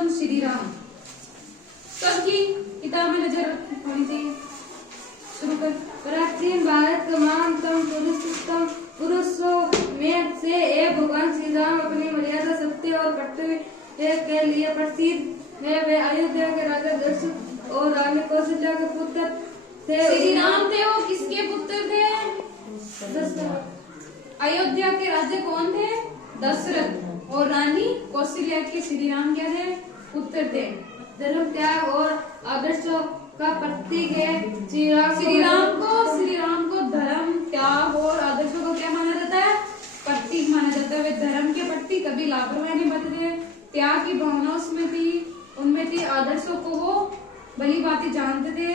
रामचंद्र श्री राम। सबकी किताब में नजर होनी चाहिए। शुरू कर। प्राचीन भारत का महानतम पुरुषों में से एक भगवान श्री राम अपनी मर्यादा, सत्य और कर्तव्य के लिए प्रसिद्ध है। वे अयोध्या के राजा दशरथ और रानी कौशल्या के पुत्र थे। श्री राम थे वो किसके पुत्र थे? अयोध्या के राजा कौन थे? दशरथ। और रानी कौशल्या के श्री राम क्या थे? पुत्र थे। धर्म त्याग और आदर्शों का प्रतीक है। श्री राम को धर्म त्याग और आदर्शों को क्या माना जाता है? प्रतीक माना जाता है। वे धर्म के प्रति कभी लापरवाही नहीं बरते। त्याग की भावना उसमें थी, उनमें थी। आदर्शों को वो भली बातें जानते थे।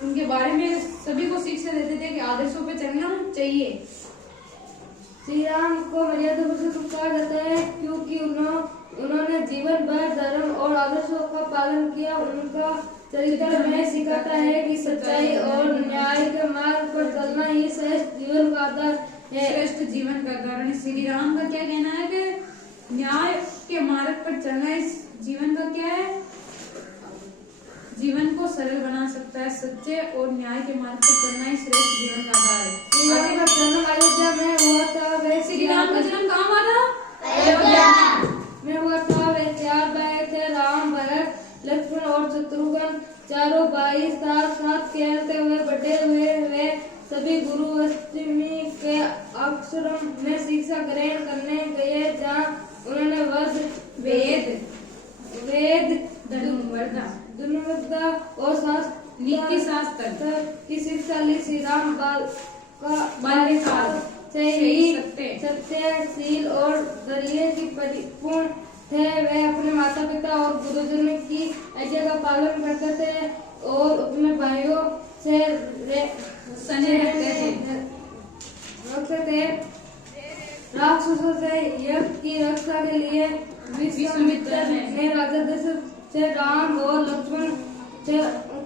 उनके बारे में सभी को शिक्षा देते थे कि आदर्शों पे चलना चाहिए। श्री राम को मर्यादा पुरुषोत्तम कहा जाता है क्योंकि उन्होंने जीवन भर धर्म और आदर्शों का पालन किया। उनका चरित्र हमें सिखाता है कि सच्चाई और न्याय के मार्ग पर चलना ही श्रेष्ठ जीवन का आधार है। श्रेष्ठ जीवन का कारण श्री राम का क्या कहना है कि न्याय के मार्ग पर चलना इस जीवन का क्या है? जीवन को सरल बना सकता है। सच्चे और न्याय के मार्ग पर चलना ही श्रेष्ठ जीवन का आधार है। श्री राम का जन्म अयोध्या में हुआ था। वे श्री राम का जन्म कहाँ हुआ था? अयोध्या में हुआ था। वे 4 भाई थे, राम, भरत, लक्ष्मण और शत्रुघ्न। चारों भाई साथ साथ खेलते हुए बड़े हुए। वे सभी गुरु अष्टमी के आश्रम में शिक्षा ग्रहण करने गए, जहाँ उन्होंने वेद धनुर्विद्या और नीति शास्त्र की शिक्षा ली। श्री राम बाल्यकाल से ही सत्यशील और धैर्य की परिपूर्ण थे। वे अपने माता पिता और गुरुजनों की आज्ञा का पालन करते थे और अपने भाइयों से रखते थे। राक्षसों से यज्ञ की रक्षा के लिए विश्वामित्र ने राजा दशरथ से राम और लक्ष्मण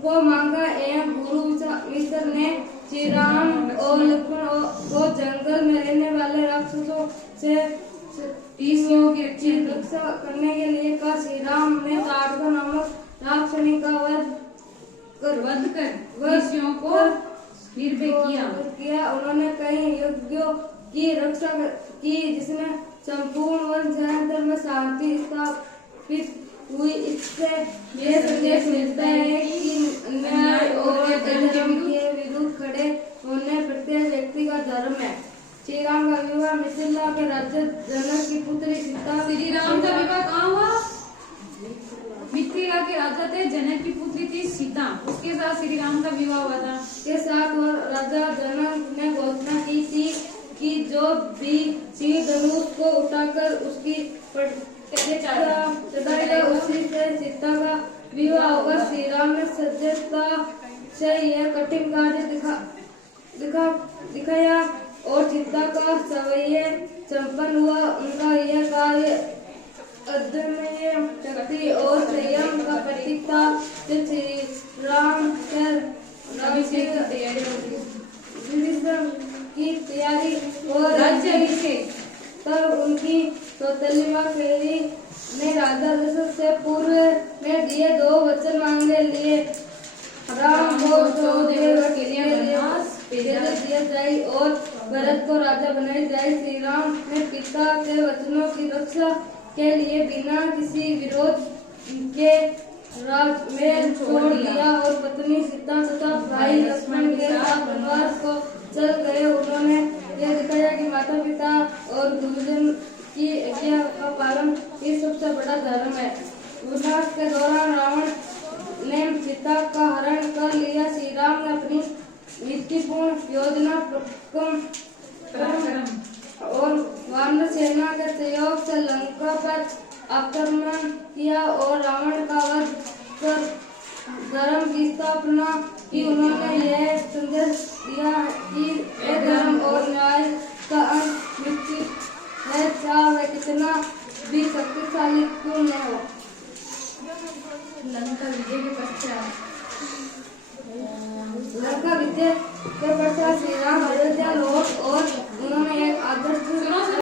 को मांगा एवं गुरु विश्वामित्र ने श्री राम और लक्ष्मण को जंगल में रहने वाले राक्षसों से की रक्षा करने के लिए कहा। श्री राम ने ताड़का नामक राक्षसी का वध कर ऋषियों को निर्भय किया। उन्होंने कई यज्ञों की रक्षा की जिसमें संपूर्ण वन जहां में शांति स्थापित हुई। इससे यह संदेश मिलता है कि न्याय और धर्म के विरुद्ध खड़े होने प्रत्येक व्यक्ति का धर्म है। श्री राम का विवाह मिथिला के राजा जनक की पुत्री सीता। श्री राम का विवाह कहाँ हुआ? मिथिला के राजा थे, जनक की पुत्री थी सीता। उसके साथ श्री राम का विवाह हुआ था। के साथ और राजा जनक ने घोषणा की थी कि जो भी श्री धनुष को उठाकर उसकी चढ़ाएगा उसी से सीता का विवाह होगा। श्री राम ने सज्जता से यह कठिन कार्य दिखाया और सीता का सवैया संपन्न हुआ। उनका यह कार्य अदम्य शक्ति और संयम का प्रतीक था। जब श्री राम की तैयारी और राज्याभिषेक तब उनकी सौतेली मां कैकेयी ने राजा दशरथ से पूर्व में दिए 2 वचन मांगे लिए। राम को 14 वर्ष के लिए दिया जाए और भरत को राजा बनाया जाए। श्री राम ने पिता के वचनों की रक्षा के लिए बिना किसी विरोध के राजमहल छोड़ दिया और पत्नी सीता तथा भाई लक्ष्मण के साथ वनवास को चल गए। उन्होंने यह दिखाया कि माता पिता और गुरुजन की आज्ञा का पालन ही सबसे बड़ा धर्म है। वनवास के दौरान रावण ने सीता का हरण कर लिया। श्री राम ने अपनी नीतिपूर्ण योजना और वानर सेना के सहयोग से लंका पर आक्रमण किया और रावण का वध कर धर्म की स्थापना की। उन्होंने यह संदेश दिया कि धर्म और न्याय का अंत निश्चित है, चाहे कितना भी शक्तिशाली क्यों न हो। लंका विजय के पश्चात श्री राम अयोध्या लौट और उन्होंने एक आदर्श